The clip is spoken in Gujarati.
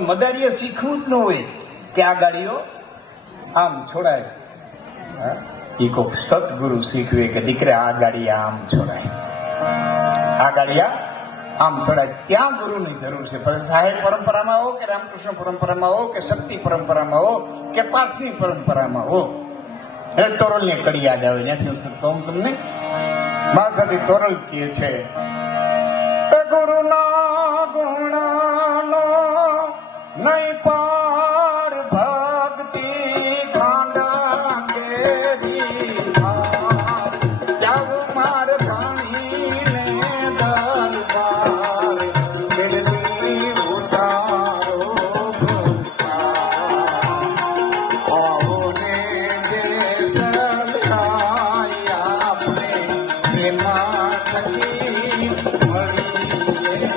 મદારીએ શીખવું જ ન હોય કે આ ગાડીઓ આમ છોડાય. એ કોક સદગુરુ શીખવે કે દીકરે આ ગાડી આમ છોડાય, આ ગાડી આમ છોડાય. ત્યાં ગુરુની જરૂર છે. પણ સાહેબ પરંપરામાં હો કે રામકૃષ્ણ પરંપરામાં હો કે શક્તિ પરંપરામાં હો કે પાઠની પરંપરામાં હો, એટલે તોરલની કડી યાદ આવે. ત્યાંથી હું કહું તમને, મારા સાથે તોરલ કહે છે, ગુરુના ગુણનો નહીં પાર ભક્તિ ખાંડા કેરી જાવ માર ધણીને દરબાર દિલની ઉતારો આવો ને જે સરખાય આપણે પ્રેમા થકી મળીએ.